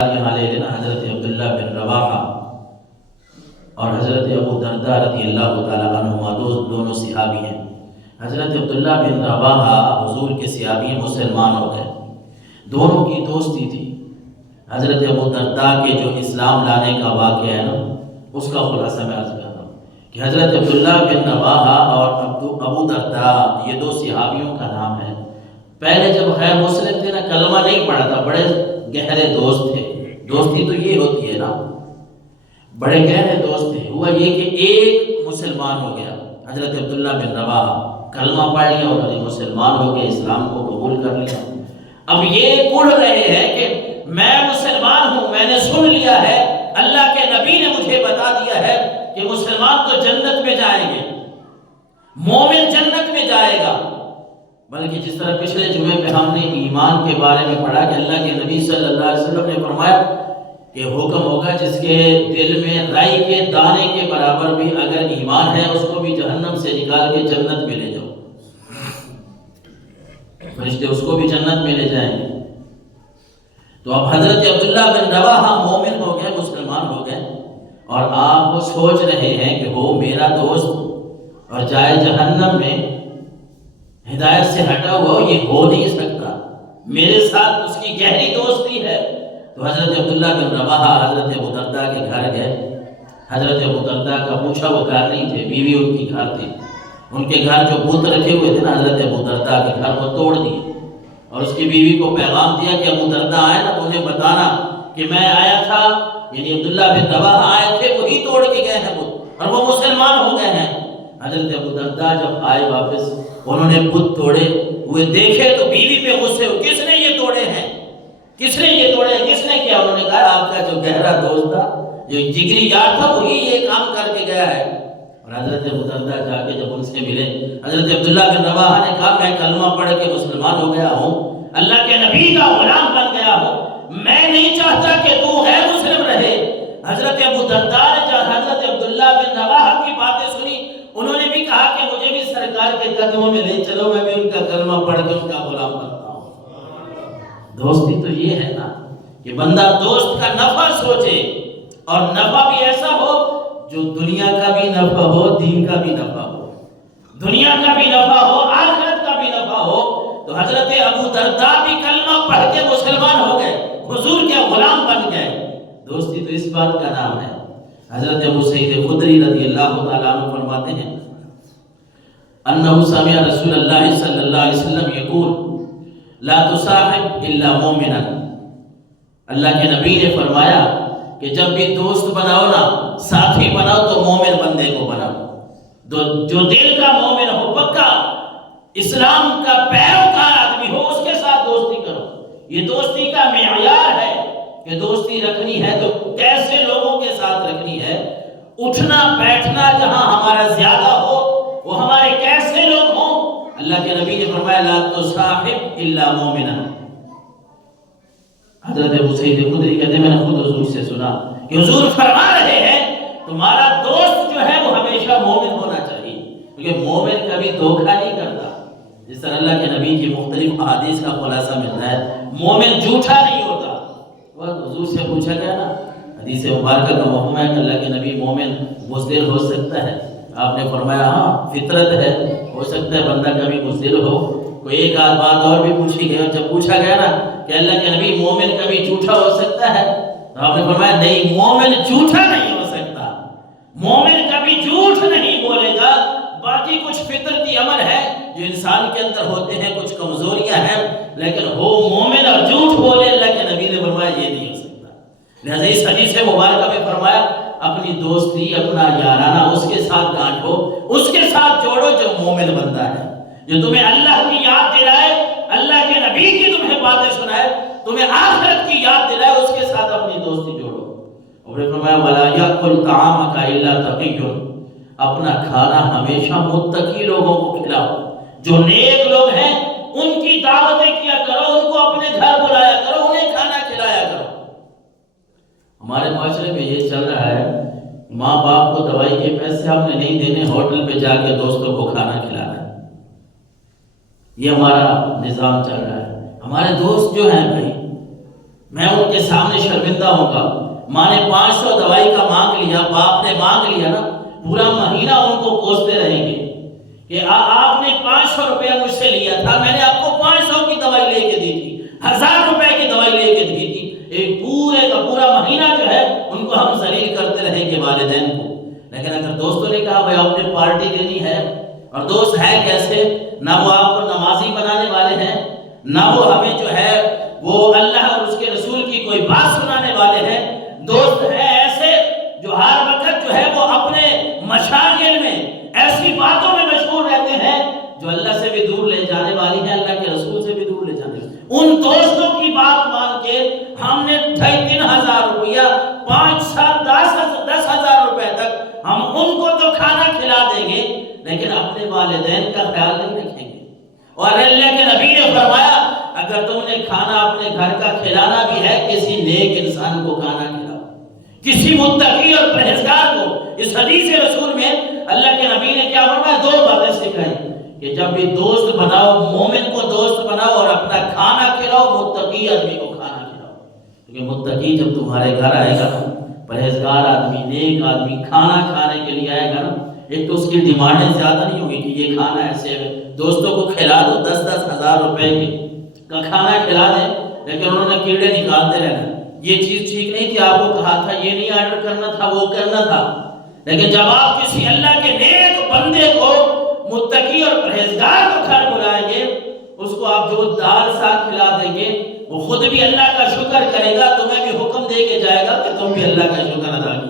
یہاں لے لینا حضرت عبداللہ بن رواحہ اور حضرت ابو درداء رضی اللہ تعالیٰ عنہما دونوں صحابی ہیں۔ حضرت عبداللہ بن رواحہ حضور کے صحابی ہیں، مسلمان ہو گئے، دونوں کی دوستی تھی۔ حضرت ابو درداء کے جو اسلام لانے کا واقعہ ہے نا، اس کا خلاصہ میں عرض کر رہا ہوں کہ حضرت عبداللہ بن رواحہ اور ابو درداء یہ دو صحابیوں کا نام ہے۔ پہلے جب غیر مسلم تھے نا، کلمہ نہیں پڑھا تھا، بڑے گہرے دوست تھے۔ دوستی تو یہ ہوتی ہے نا، بڑے گہرے دوست تھے۔ ہوا یہ کہ ایک مسلمان ہو گیا، حضرت عبداللہ بن رواحہ کلمہ پڑھ لیا اور مسلمان ہو گئے، اسلام کو قبول کر لیا۔ اب یہ اڑ رہے ہیں کہ میں مسلمان ہوں، میں نے سن لیا ہے، اللہ کے نبی نے مجھے بتا دیا ہے کہ مسلمان تو جنت میں جائیں گے، مومن جنت میں جائے گا۔ بلکہ جس طرح پچھلے جمعے پہ ہم نے ایمان کے بارے میں پڑھا کہ اللہ کے نبی صلی اللہ علیہ وسلم نے فرمایا کہ حکم ہوگا جس کے دل میں رائی کے دانے کے برابر بھی اگر ایمان ہے، اس کو بھی جہنم سے نکال کے جنت میں لے جاؤ، فرشتے اس کو بھی جنت میں لے جائیں گے۔ تو اب حضرت عبداللہ بن رواحہ مومن ہو گئے، مسلمان ہو گئے، اور آپ وہ سوچ رہے ہیں کہ ہو میرا دوست اور جائے جہنم میں، ہدایت سے ہٹا ہوا، یہ ہو نہیں سکتا، میرے ساتھ اس کی گہری دوستی ہے۔ تو حضرت عبداللہ بن رواحہ حضرت ابو درداء کے گھر گئے۔ حضرت ابو درداء کا پوچھا وہ گھر نہیں تھے، بیوی ان کی گھر تھی۔ ان کے گھر جو بت رکھے ہوئے تھے نا، حضرت ابو درداء کے گھر وہ توڑ دیے، اور اس کی بیوی کو پیغام دیا کہ ابو درداء آئے نا تو انہیں بتانا کہ میں آیا تھا، یعنی عبداللہ بن رواحہ آئے تھے، وہی توڑ کے گئے ہیں بت، اور وہ مسلمان ہو گئے ہیں۔ حضرت ابو درداء جب آئے واپس، انہوں نے بت توڑے ہوئے دیکھے تو بیوی پہ غصے ہو، کس نے یہ توڑے ہیں، کس نے یہ توڑے ہیں، کس نے کیا؟ انہوں نے کہا آپ کا جو گہرا دوست تھا، جو جگری یار تھا، وہی یہ کام کر کے گیا ہے۔ اور حضرت ابو درداء جا کے جب ان سے ملے، حضرت عبداللہ بن رواحہ نے کہا میں کلمہ پڑھ کے مسلمان ہو گیا ہوں، اللہ کے نبی کا غلام بن گیا ہوں، میں نہیں چاہتا کہ تو غیر مسلم رہے۔ حضرت ابو درداء نے حضرت عبداللہ بن رواحہ کی باتیں سنی، انہوں نے بھی کہا کہ مجھے بھی سرکار کے قدموں میں لے چلو، میں بھی ان کا کلمہ پڑھ کے ان کا غلام بنتا ہوں۔ دوستی تو یہ ہے نا کہ بندہ دوست کا نفع سوچے، اور نفع بھی ایسا ہو جو دنیا کا بھی نفع ہو، دین کا بھی نفع ہو، دنیا کا بھی نفع ہو، آخرت کا بھی نفع ہو۔ تو حضرت ابو درداء بھی کلمہ پڑھ کے مسلمان ہو گئے، حضور کے غلام بن گئے۔ دوستی تو اس بات کا نام ہے۔ حضرت ابو سعید خدری رضی اللہ تعالیٰ عنہ فرماتے ہیں انہو سمع رسول اللہ صلی اللہ علیہ وسلم یقول لا تصاحب الا مومنا۔ اللہ کے نبی نے فرمایا کہ جب بھی دوست بناؤ نا، ساتھی بناؤ تو مومن بندے کو بناؤ، جو دل کا مومن ہو، پکا اسلام کا پیروکار آدمی ہو، اس کے ساتھ دوستی کرو۔ یہ دوستی کا معیار ہے کہ دوستی رکھنی ہے تو کیسے لوگوں کے ساتھ رکھنی ہے، اٹھنا بیٹھنا جہاں ہمارا زیادہ ہو وہ ہمارے کیسے لوگ ہوں۔ اللہ کے نبی نے فرمایا لا تصاحب الا مومنا۔ حضرت ابو سعید خدری کہتے ہیں میں نے خود حضور سے سنا کہ حضور فرما رہے ہیں تمہارا دوست جو ہے وہ ہمیشہ مومن ہونا چاہیے، کیونکہ مومن کبھی دھوکہ نہیں کرتا۔ جس طرح اللہ کے نبی کی مختلف احادیث کا خلاصہ ملتا ہے، مومن جھوٹا نہیں ہوتا۔ حضور سے پوچھا گیا نا، حدیث مبارکہ کا مفہوم ہے کہ اللہ کے نبی مومن بزدل ہو سکتا ہے؟ آپ نے فرمایا ہاں فطرت ہے، ہو سکتا ہے بندہ کبھی بزدل ہو۔ کوئی ایک آدھ بات اور بھی پوچھی گئی، جب پوچھا گیا نا کہ اللہ کے نبی مومن کبھی جھوٹا ہو سکتا ہے، تو آپ نے فرمایا نہیں، مومن جھوٹا نہیں ہو سکتا، مومن کبھی جھوٹ نہیں بولے گا۔ باقی کچھ فطرتی عمل ہے جو انسان کے اندر ہوتے ہیں، کچھ کمزوریاں ہیں، لیکن ہو مومن اور جھوٹ بولے، اللہ کے نبی نے فرمایا یہ نہیں ہو سکتا۔ لہذا اس حدیث مبارکہ میں فرمایا اپنی دوستی، اپنا یارانہ اس کے ساتھ گانٹھو، اس کے ساتھ جوڑو جو مومن بندہ ہے، جو تمہیں اللہ کی یاد دلائے، اللہ کے نبی کی تمہیں باتیں سنائے، تمہیں آخرت کی یاد دلائے، اس کے ساتھ اپنی دوستی جوڑو۔ اور فرمایا وَلَا يَأْكُلْ طَعَامَكَ إِلَّا تَقِيٌّ۔ اپنا کھانا ہمیشہ متقی لوگوں کو کھلاؤ، جو نیک لوگ ہیں ان کی دعوتیں کیا کرو، ان کو اپنے گھر بلایا کرو، انہیں کھانا کھلایا کرو۔ ہمارے معاشرے میں یہ چل رہا ہے، ماں باپ کو دوائی کے پیسے ہم نے نہیں دینے، ہوٹل پہ جا کے دوستوں کو کھانا کھلانا ہے، یہ ہمارا نظام چل رہا ہے۔ ہمارے دوست جو ہیں بھائی، میں ان کے سامنے شرمندہ ہوں گا۔ ماں نے 500 دوائی کا مانگ لیا، باپ نے مانگ لیا نا، پورا مہینہ ان کو کوستے رہیں گے کہ آپ نے 500 روپیہ مجھ سے لیا تھا، میں نے آپ کو 500 کی دوائی لے کے دی تھی، 1000 روپے کی دوائی لے کے دی تھی۔ ایک پورے کا پورا مہینہ جو ہے ان کو ہم ذلیل کرتے رہیں گے والدین کو۔ لیکن اگر دوستوں نے کہا بھائی آپ نے پارٹی دینی ہے، اور دوست ہے کیسے، نہ وہ آپ کو نمازی بنانے والے ہیں، نہ وہ ہمیں جو ہے وہ اللہ اور اس کے رسول کی کوئی بات سنانے والے ہیں، دوست ہے ایسے جو ہر وقت جو ہے وہ اپنے مشاغل میں ایسی باتوں میں مشغول رہتے ہیں جو اللہ سے بھی دور لے جانے والی ہیں، اللہ کے رسول سے بھی دور لے جانے والی۔ ان دوستوں کی بات مان کے ہم نے 3,000 روپیہ 5 7 10,000 روپے تک ہم ان کو تو کھانا کھلا دیں گے، لیکن اپنے والدین کا خیال نہیں رکھیں گے۔ اور اللہ کے نبی نے فرمایا اگر تم نے کھانا اپنے گھر کا کھلانا بھی ہے، کسی نیک انسان کو کھانا کھلاؤ، کسی متقی اور پرہیزگار کو۔ اس حدیث رسول میں اللہ کے نبی نے کیا فرمایا؟ 2 باتیں سکھائی کہ جب بھی دوست بناؤ، مومن کو دوست بناؤ اور اپنا کھانا کھلاؤ، متقی آدمی کو کھانا کھلاؤ۔ کیونکہ متقی جب تمہارے گھر آئے گا، پرہیزگار آدمی، نیک آدمی کھانا کھانے کے لیے آئے گا نا، ایک تو اس کی ڈیمانڈیں زیادہ نہیں ہوگی کہ یہ کھانا ایسے ہے، دوستوں کو کھلا دو 10,000 روپے کا کھانا کھلا دیں، لیکن انہوں نے کیڑے نکالتے رہنا، یہ چیز ٹھیک نہیں تھی، آپ کو کہا تھا یہ نہیں آرڈر کرنا تھا، وہ کرنا تھا۔ لیکن جب آپ کسی اللہ کے نیک بندے کو، متقی اور پرہیزگار کو گھر بلائیں گے، اس کو آپ جو دال ساگ کھلا دیں گے، وہ خود بھی اللہ کا شکر کرے گا، تمہیں بھی حکم دے کے جائے گا کہ تم بھی اللہ کا شکر ادا کرو۔